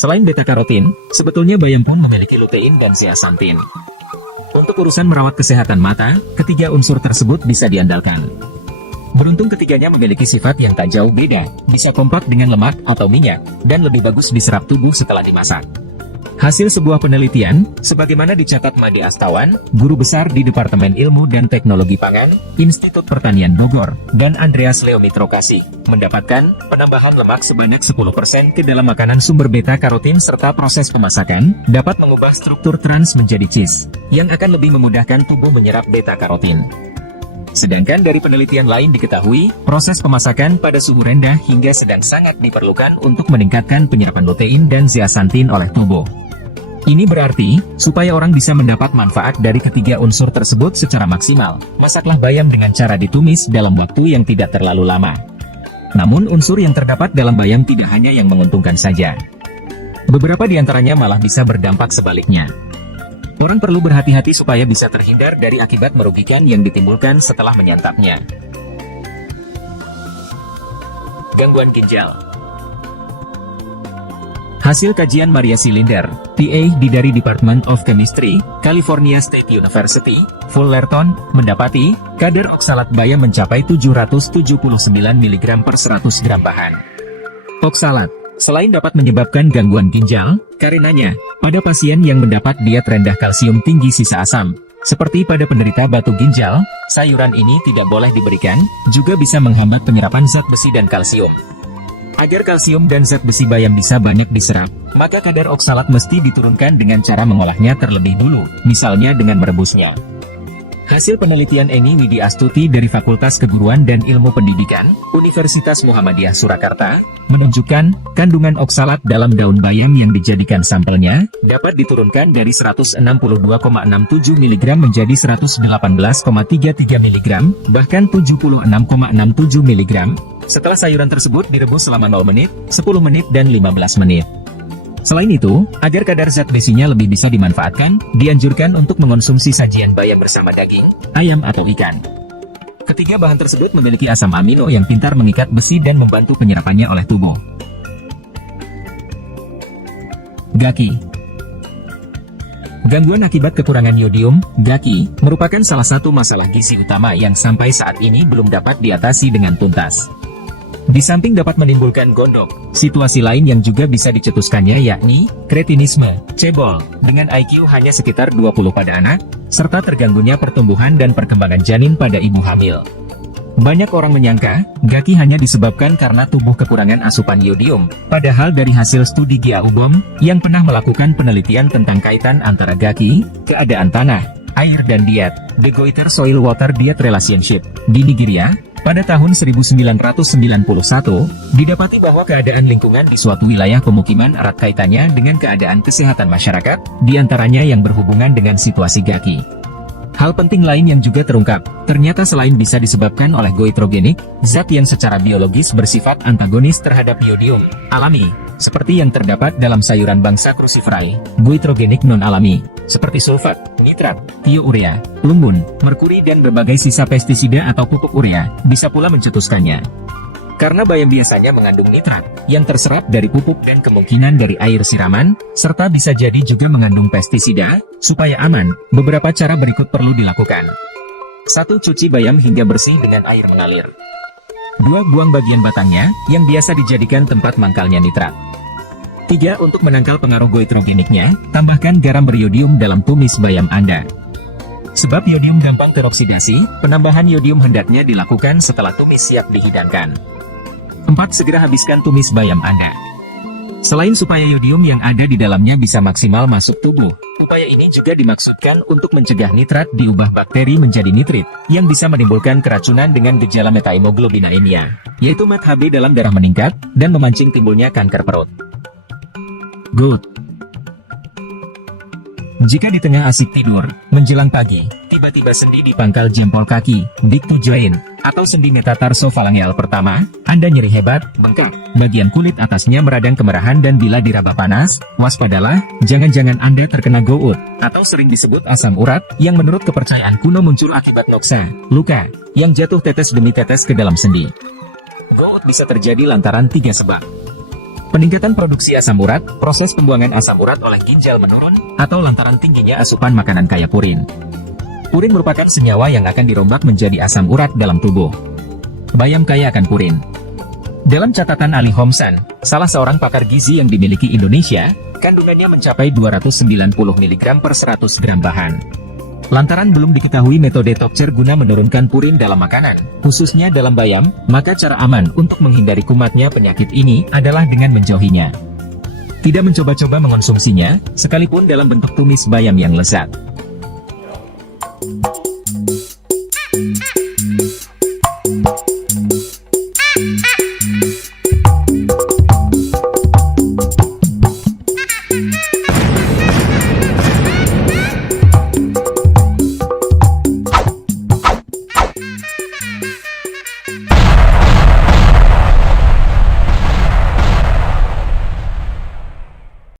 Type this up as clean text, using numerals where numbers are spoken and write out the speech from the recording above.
Selain beta-karotin, sebetulnya bayam pun memiliki lutein dan zeaxanthin. Untuk urusan merawat kesehatan mata, ketiga unsur tersebut bisa diandalkan. Beruntung ketiganya memiliki sifat yang tak jauh beda, bisa kompak dengan lemak atau minyak, dan lebih bagus diserap tubuh setelah dimasak. Hasil sebuah penelitian, sebagaimana dicatat Made Astawan, guru besar di Departemen Ilmu dan Teknologi Pangan, Institut Pertanian Bogor, dan Andreas Leomitrokasi, mendapatkan penambahan lemak sebanyak 10% ke dalam makanan sumber beta-karotin serta proses pemasakan, dapat mengubah struktur trans menjadi cheese, yang akan lebih memudahkan tubuh menyerap beta-karotin. Sedangkan dari penelitian lain diketahui, proses pemasakan pada suhu rendah hingga sedang sangat diperlukan untuk meningkatkan penyerapan lutein dan zeaxanthin oleh tubuh. Ini berarti, supaya orang bisa mendapat manfaat dari ketiga unsur tersebut secara maksimal, masaklah bayam dengan cara ditumis dalam waktu yang tidak terlalu lama. Namun unsur yang terdapat dalam bayam tidak hanya yang menguntungkan saja. Beberapa di antaranya malah bisa berdampak sebaliknya. Orang perlu berhati-hati supaya bisa terhindar dari akibat merugikan yang ditimbulkan setelah menyantapnya. Gangguan ginjal. Hasil kajian Maria Cylinder, PhD dari Department of Chemistry, California State University, Fullerton, mendapati, kadar oksalat bayam mencapai 779 mg per 100 gram bahan. Oksalat, selain dapat menyebabkan gangguan ginjal, karenanya, pada pasien yang mendapat diet rendah kalsium tinggi sisa asam, seperti pada penderita batu ginjal, sayuran ini tidak boleh diberikan, juga bisa menghambat penyerapan zat besi dan kalsium. Agar kalsium dan zat besi bayam bisa banyak diserap, maka kadar oksalat mesti diturunkan dengan cara mengolahnya terlebih dulu, misalnya dengan merebusnya. Hasil penelitian Eni Widi Astuti dari Fakultas Keguruan dan Ilmu Pendidikan, Universitas Muhammadiyah Surakarta, menunjukkan, kandungan oksalat dalam daun bayam yang dijadikan sampelnya, dapat diturunkan dari 162,67 mg menjadi 118,33 mg, bahkan 76,67 mg, setelah sayuran tersebut direbus selama 0 menit, 10 menit dan 15 menit. Selain itu, agar kadar zat besinya lebih bisa dimanfaatkan, dianjurkan untuk mengonsumsi sajian bayam bersama daging, ayam atau ikan. Ketiga bahan tersebut memiliki asam amino yang pintar mengikat besi dan membantu penyerapannya oleh tubuh. Gaki. Gangguan akibat kekurangan yodium, gaki, merupakan salah satu masalah gizi utama yang sampai saat ini belum dapat diatasi dengan tuntas. Di samping dapat menimbulkan gondok, situasi lain yang juga bisa dicetuskannya yakni kretinisme, cebol, dengan IQ hanya sekitar 20 pada anak, serta terganggunya pertumbuhan dan perkembangan janin pada ibu hamil. Banyak orang menyangka, gaki hanya disebabkan karena tubuh kekurangan asupan yodium, padahal dari hasil studi Gia Ubom, yang pernah melakukan penelitian tentang kaitan antara gaki, keadaan tanah, air dan diet, The Goiter Soil Water Diet Relationship, di Nigeria, pada tahun 1991, didapati bahwa keadaan lingkungan di suatu wilayah pemukiman erat kaitannya dengan keadaan kesehatan masyarakat, diantaranya yang berhubungan dengan situasi gaki. Hal penting lain yang juga terungkap, ternyata selain bisa disebabkan oleh goitrogenik, zat yang secara biologis bersifat antagonis terhadap yodium alami, seperti yang terdapat dalam sayuran bangsa cruciferae, goitrogenik non-alami, seperti sulfat, nitrat, tiourea, lumbun, merkuri dan berbagai sisa pestisida atau pupuk urea, bisa pula mencetuskannya. Karena bayam biasanya mengandung nitrat, yang terserap dari pupuk dan kemungkinan dari air siraman, serta bisa jadi juga mengandung pestisida, supaya aman, beberapa cara berikut perlu dilakukan. 1. Cuci bayam hingga bersih dengan air mengalir. 2. Buang bagian batangnya, yang biasa dijadikan tempat mangkalnya nitrat. 3. Untuk menangkal pengaruh goitrogeniknya, tambahkan garam beriodium dalam tumis bayam Anda. Sebab yodium gampang teroksidasi, penambahan yodium hendaknya dilakukan setelah tumis siap dihidangkan. 4. Segera habiskan tumis bayam Anda. Selain supaya yodium yang ada di dalamnya bisa maksimal masuk tubuh, upaya ini juga dimaksudkan untuk mencegah nitrat diubah bakteri menjadi nitrit, yang bisa menimbulkan keracunan dengan gejala methemoglobinemia, yaitu mat Hb dalam darah meningkat, dan memancing timbulnya kanker perut. Good. Jika di tengah asik tidur, menjelang pagi, tiba-tiba sendi di pangkal jempol kaki, big toe joint, atau sendi metatarsofalangeal pertama, Anda nyeri hebat, bengkak, bagian kulit atasnya meradang kemerahan dan bila diraba panas, waspadalah, jangan-jangan Anda terkena gout, atau sering disebut asam urat, yang menurut kepercayaan kuno muncul akibat noksa, luka, yang jatuh tetes demi tetes ke dalam sendi. Gout bisa terjadi lantaran 3 sebab. Peningkatan produksi asam urat, proses pembuangan asam urat oleh ginjal menurun, atau lantaran tingginya asupan makanan kaya purin. Purin merupakan senyawa yang akan dirombak menjadi asam urat dalam tubuh. Bayam kaya akan purin. Dalam catatan Ali Homsan, salah seorang pakar gizi yang dimiliki Indonesia, kandungannya mencapai 290 mg per 100 gram bahan. Lantaran belum diketahui metode Tokcer guna menurunkan purin dalam makanan, khususnya dalam bayam, maka cara aman untuk menghindari kumatnya penyakit ini adalah dengan menjauhinya. Tidak mencoba-coba mengonsumsinya, sekalipun dalam bentuk tumis bayam yang lezat.